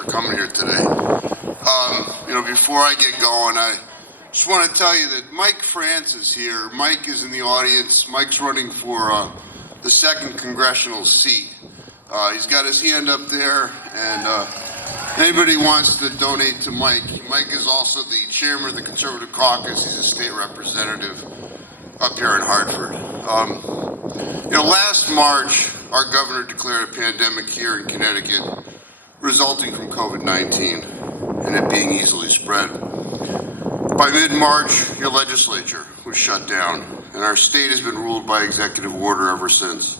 for coming here today. Before I get going, I just want to tell you that Mike France is here. Mike is in the audience. Mike's running for the 2nd congressional seat. He's got his hand up there, and anybody wants to donate to Mike. Mike is also the chairman of the Conservative Caucus. He's a state representative up here in Hartford. Last March, our governor declared a pandemic here in Connecticut resulting from COVID-19 and it being easily spread. By mid-March, your legislature was shut down, and our state has been ruled by executive order ever since.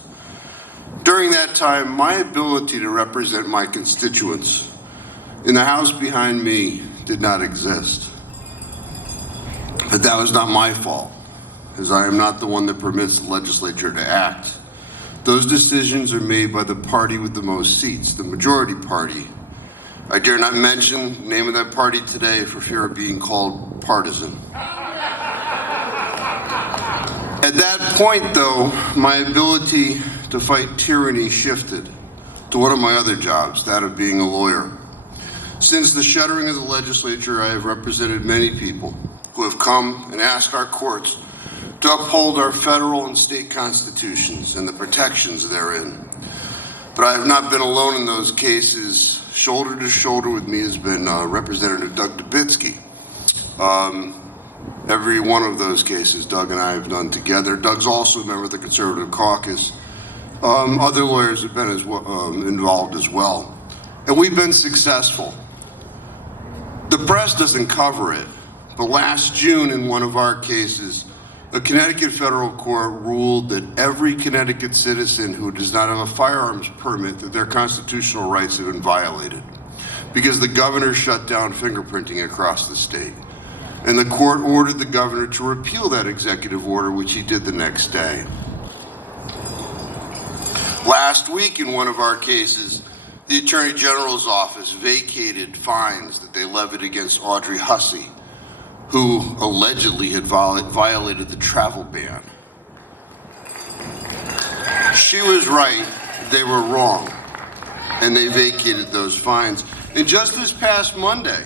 During that time, my ability to represent my constituents in the house behind me did not exist. But that was not my fault, as I am not the one that permits the legislature to act. Those decisions are made by the party with the most seats, the majority party. I dare not mention the name of that party today for fear of being called partisan. At that point, though, my ability to fight tyranny shifted to one of my other jobs, that of being a lawyer. Since the shuttering of the legislature, I have represented many people who have come and asked our courts to uphold our federal and state constitutions and the protections therein. But I have not been alone in those cases. Shoulder to shoulder with me has been Representative Doug Dubitsky. Every one of those cases Doug and I have done together. Doug's also a member of the Conservative Caucus. Other lawyers have been involved as well. And we've been successful. The press doesn't cover it, but last June in one of our cases, a Connecticut federal court ruled that every Connecticut citizen who does not have a firearms permit, that their constitutional rights have been violated because the governor shut down fingerprinting across the state. And the court ordered the governor to repeal that executive order, which he did the next day. Last week in one of our cases, the Attorney General's office vacated fines that they levied against Audrey Hussey, who allegedly had violated the travel ban. She was right, they were wrong, and they vacated those fines. And just this past Monday,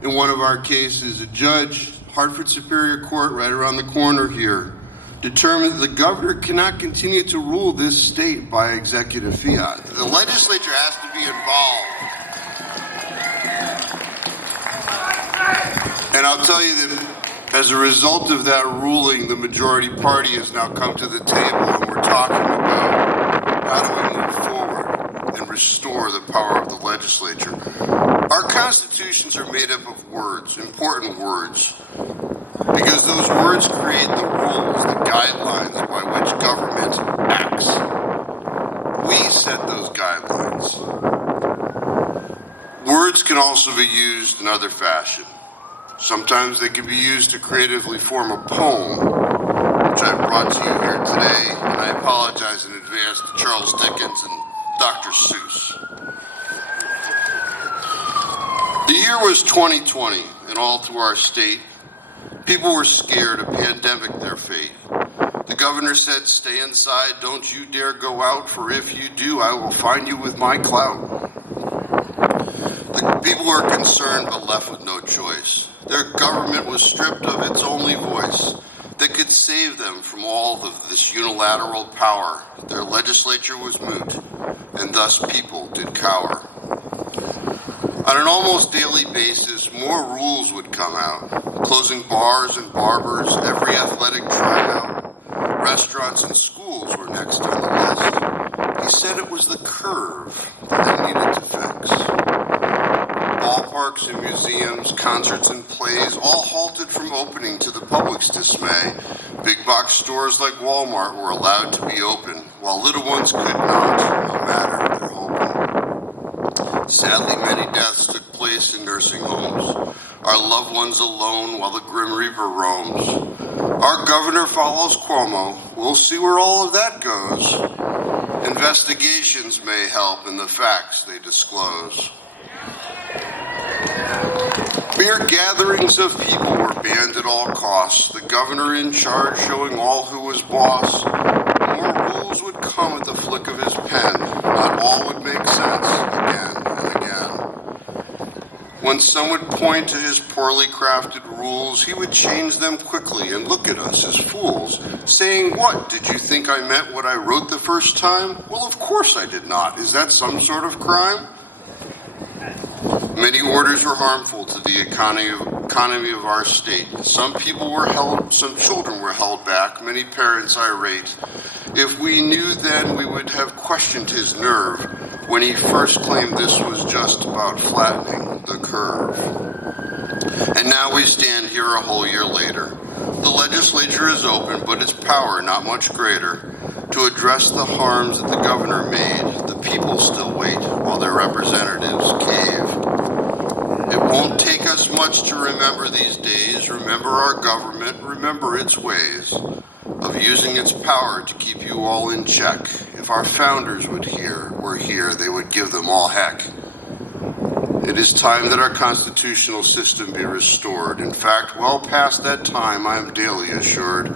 in one of our cases, a judge, Hartford Superior Court, right around the corner here, determined that the governor cannot continue to rule this state by executive fiat. The legislature has to be involved. And I'll tell you that as a result of that ruling, the majority party has now come to the table and we're talking about how do we move forward and restore the power of the legislature. Our constitutions are made up of words, important words, because those words create the rules, the guidelines by which government acts. We set those guidelines. Words can also be used in other fashion. Sometimes they can be used to creatively form a poem, which I've brought to you here today, and I apologize in advance to Charles Dickens and Dr. Seuss. The year was 2020, and all through our state, people were scared, a pandemic their fate. The governor said, "Stay inside, don't you dare go out, for if you do, I will find you with my clout." The people were concerned but left with no choice. Their government was stripped of its only voice that could save them from all of this unilateral power. Their legislature was moot, and thus people did cower. On an almost daily basis, more rules would come out, closing bars and barbers, every athletic tryout. Restaurants and schools were next on the list. He said it was the curve that they needed to fix. Ballparks and museums, concerts and plays, all halted from opening to the public's dismay. Big box stores like Walmart were allowed to be open, while little ones could not, no matter their hoping. Sadly, many deaths took place in nursing homes, our loved ones alone while the Grim Reaper roams. Our governor follows Cuomo. We'll see where all of that goes. Investigations may help in the facts they disclose. Mere gatherings of people were banned at all costs, the governor in charge showing all who was boss. More rules would come at the flick of his pen, not all would make sense again and again. When some would point to his poorly crafted rules, he would change them quickly and look at us as fools, saying, "What, did you think I meant what I wrote the first time? Well, of course I did not. Is that some sort of crime?" Many orders were harmful to the economy of our state. Some children were held back, many parents irate. If we knew then, we would have questioned his nerve when he first claimed this was just about flattening the curve. And now we stand here a whole year later. The legislature is open, but its power not much greater. To address the harms that the governor made, the people still wait while their representatives cave. It won't take us much to remember these days, remember our government, remember its ways of using its power to keep you all in check. If our founders were here, they would give them all heck. It is time that our constitutional system be restored. In fact, well past that time, I am daily assured.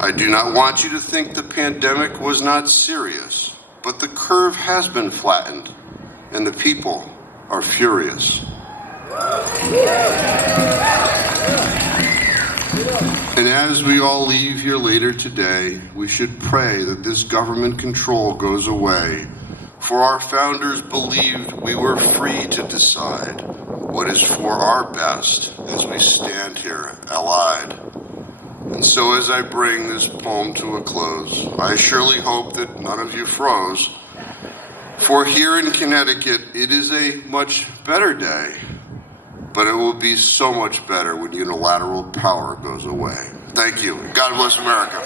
I do not want you to think the pandemic was not serious, but the curve has been flattened, and the people are furious. And as we all leave here later today, we should pray that this government control goes away, for our founders believed we were free to decide what is for our best as we stand here allied. And so as I bring this poem to a close, I surely hope that none of you froze, for here in Connecticut, it is a much better day. But it will be so much better when unilateral power goes away. Thank you. God bless America.